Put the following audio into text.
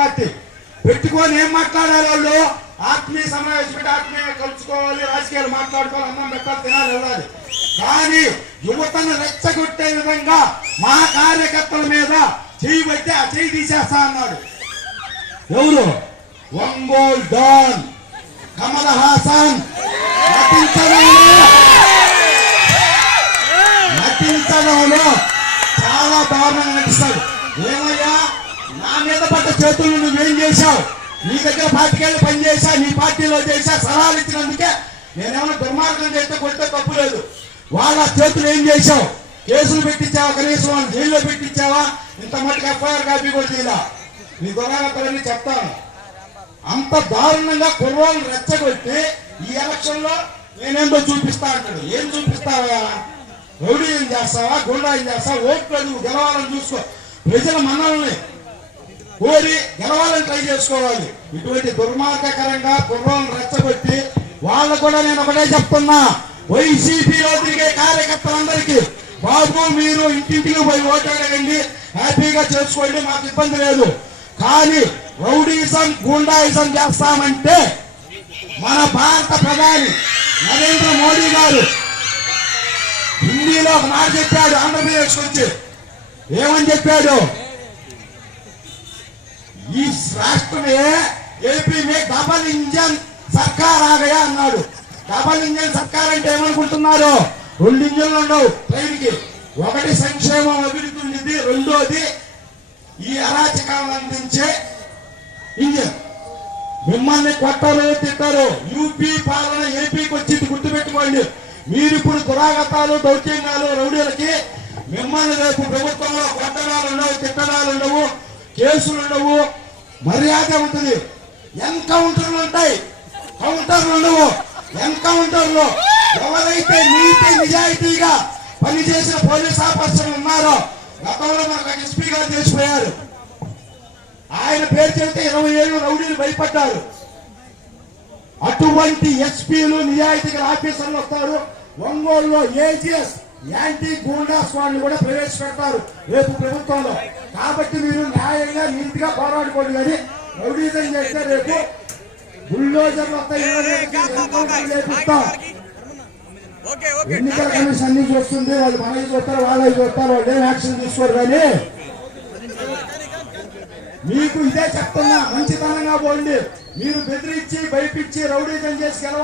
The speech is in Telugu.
పార్టీ పెట్టుకొని ఏం మాట్లాడాలి వాళ్ళు? ఆత్మీయ సమావేశం పెట్టి ఆత్మీయంగా కలుసుకోవాలి, రాజకీయాలు మాట్లాడుకోవాలి, అన్నం పెట్టాలి, తినాలి, వెళ్ళాలి. కానీ యువతను రెచ్చగొట్టే విధంగా మా కార్యకర్తల మీద చెయ్యి పెట్టి ఆ చెయ్యి తీసేస్తా అన్నాడు. ఎవరు? ఒంగోలు డాన్ కమల్ హాసన్. నటించడంలో చాలా దారుణంగా నటిస్తాడు. ఏమయ్యా, నా మీద పడ్డ చేతులు నువ్వేం చేశావు? నీ దగ్గర పార్టీకెళ్ళి పనిచేసా, నీ పార్టీలో చేసా, సలహాలు ఇచ్చినందుకే నేనేమన్నా దుర్మార్గం చేస్తే కొడితే తప్పు లేదు. వాళ్ళ చేతులు ఏం చేశావు? కేసులు పెట్టించావా? కనీసం వాళ్ళు జైల్లో పెట్టించావా? ఇంత మటుకు ఎఫ్ఐఆర్ కాపీ కూడా తీలా. నీ దురాగతలన్నీ చెప్తాను. అంత దారుణంగా కుర్రోళ్ళు రెచ్చగొట్టి ఈ ఎలక్షన్ లో నేనేందో చూపిస్తా అంటాడు. ఏం చూపిస్తావా? రౌడీ ఏం చేస్తావా? గుండా ఏం చేస్తావా? ఓట్లు నువ్వు గెలవాలని చూసుకో. ప్రజల మనల్ని కోరి గెలవాలని ట్రై చేసుకోవాలి. ఇటువంటి దుర్మార్గకరంగా కుర్రోళ్ళని రెచ్చగొట్టి వాళ్ళు కూడా నేను ఒకటే చెప్తున్నా, వైసీపీలో తిరిగే కార్యకర్తలందరికీ, బాబు మీరు ఇంటింటికి పోయి ఓటు అడగండి, హ్యాపీగా చేసుకోండి, మాకు ఇబ్బంది లేదు. కానీ రౌడీజం గుండాయిజం చేస్తామంటే మన భారత ప్రధాని నరేంద్ర మోడీ గారు హిందీలో ఒక మాట చెప్పాడు. ఆంధ్రప్రదేశ్ వచ్చి ఏమని చెప్పాడు? ఈ రాష్ట్రమే ఏపీ మే డబల్ ఇంజన్ సర్కార్ ఆగయా అన్నాడు. డబల్ ఇంజన్ సర్కార్ అంటే ఏమనుకుంటున్నారు? 2 ఇంజన్లు ఉండవు ట్రైన్ కి. ఒకటి సంక్షేమం అభివృద్ధి ఉండేది, రెండోది ఈ అరాచకాలను అందించే ఇంజన్. మిమ్మల్ని కొట్టరు, తిట్టరు. యూపీ పాలన ఏపీకి వచ్చింది, గుర్తుపెట్టుకోండి. మీరు ఇప్పుడు దురాగతాలు, దౌర్జన్యాలు, రౌడీలకి మిమ్మల్ని రేపు ప్రభుత్వంలో కొట్టడాలు ఉండవు, తిట్టడాలు ఉండవు, కేసులు ఉండవు, మర్యాద ఉంటుంది. ఎన్కౌంటర్లు ఉంటాయి, కౌంటర్లు ఉండవు. ఎన్కౌంటర్లు ఎవరైతే నీతి నిజాయితీగా పనిచేసిన పోలీస్ ఆఫీసర్లు ఉన్నారో, గతంలో మనకు ఎస్పీ గారు చేసిపోయారు, ఆయన పేరు చెబితే 27 రౌడీలు భయపడ్డారు. అటువంటి ఎస్పీలు నిజాయితీ ఆఫీసర్లు వస్తారు. ఒంగోలులో ఏజీఎస్ యాంటీ గూండా స్క్వాడ్ కూడా ప్రవేశపెడతారు రేపు ప్రభుత్వంలో. కాబట్టి మీరు న్యాయంగా నీతిగా పోరాడుకోండి. కానీ రౌడీజం చేస్తే రేపు బుల్డోజర్లు వస్తాయి. ఎన్నికల కమిషన్ అన్ని చూస్తుంది, వాళ్ళు మనకి చూస్తారు, వాళ్ళకి చూస్తారు, వాళ్ళు ఏం యాక్షన్ తీసుకోరు. కానీ మీకు ఇదే చెప్తున్నా, మంచితనంగా పోండి. మీరు బెదిరించి భయపించి రౌడీజం చేసి గెలవాలి.